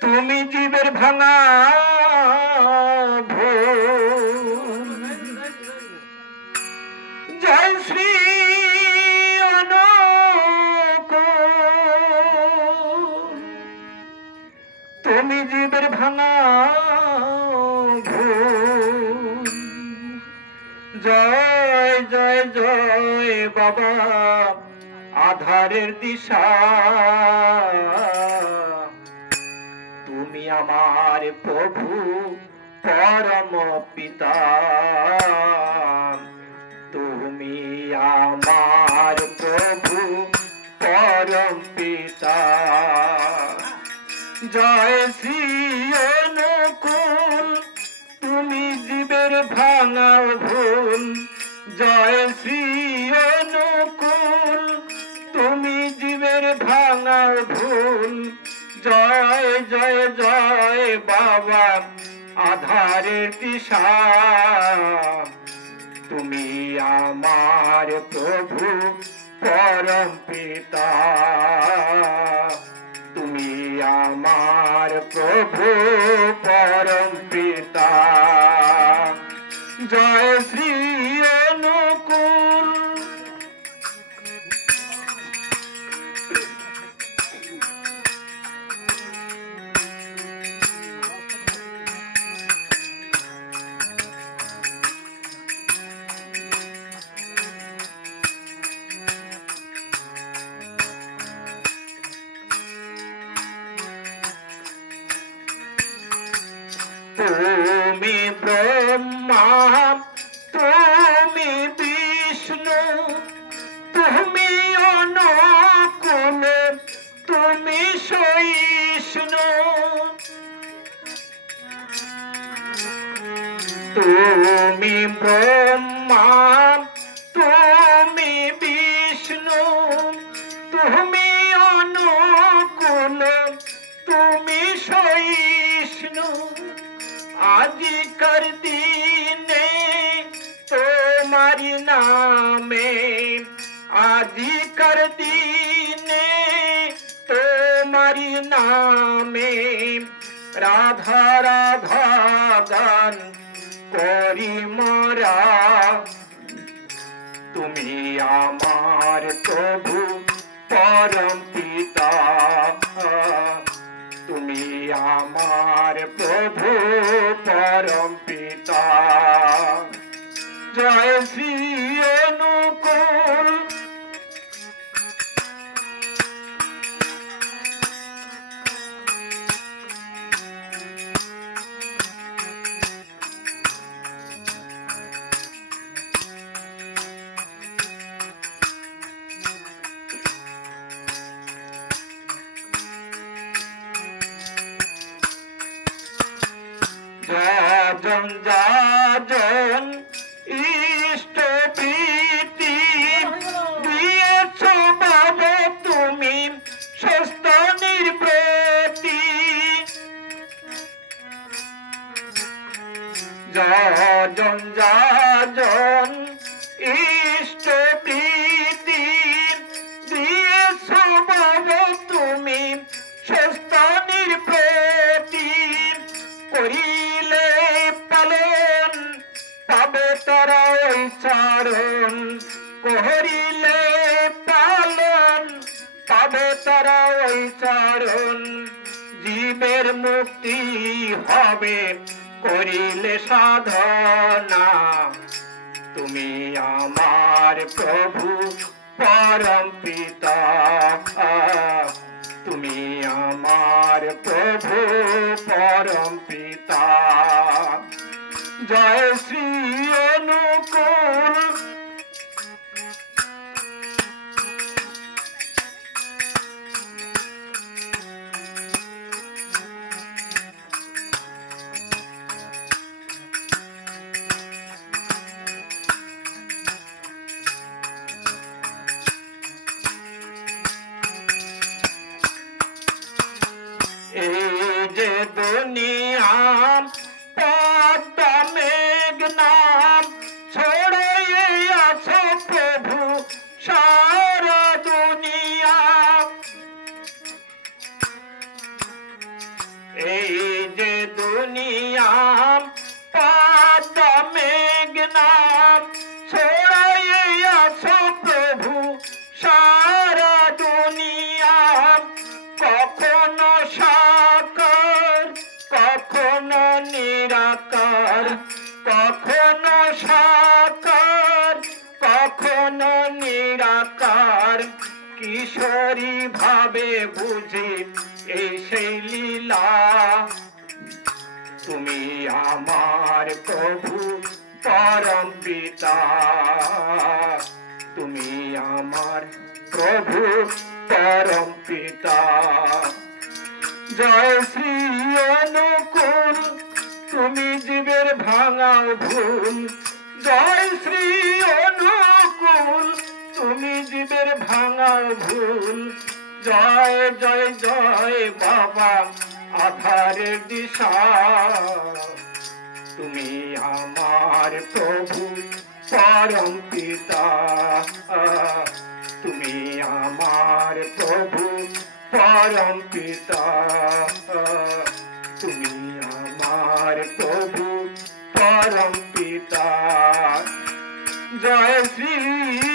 তুমি জীবের ভাঙা। জয় শ্রী। তুমি জীবের ভাঙা। জয় জয় জয় বাবা আধারের দিশা। তুমি আমার প্রভু, পরম পিতা। তুমি আমার প্রভু, পরম পিতা। জয় শ্রী অনুকূল, তুমি জীবের ভাঙা জীবের ভাঙা ভুল। জয় জয় জয় বাবা, আধারের দিশা তুমি আমার প্রভু, পরম পিতা। তুমি আমার প্রভু তুমি ব্রহ্মা তুমি বিষ্ণু তুমি অনুকূল তুমি সহিষ্ণু। তুমি ব্রহ্মা আজিকার দিনে তোমারি নামে আজিকার দিনে তোমারি নামে রাধা রাধা গান করি মরা তুমি আমার প্রভু পরম পিতা তুমি আমার প্রভু পরম পিতা। জয় শ্রী جا جون তারা ওই চরণ করিলে পালন পাবে তারা ওই চরণ জীবের মুক্তি হবে, করিলে সাধনা। তুমি আমার প্রভু, পরম পিতা। তুমি 是你。কিশোরী ভাবে বুঝি এই সেই লীলা। তুমি আমার প্রভু পরম পিতা। তুমি আমার প্রভু পরম পিতা। জয় শ্রী অনুকূল, তুমি জীবের ভাঙা ভুল। জয় শ্রী অনুকূল ভাঙাও ভুল। জয় জয় জয় বাবা, আধারের দিশা। তুমি আমার প্রভু, পরম পিতা। তুমি আমার প্রভু, পরম পিতা। তুমি আমার প্রভু, পরম পিতা। জয় শ্রী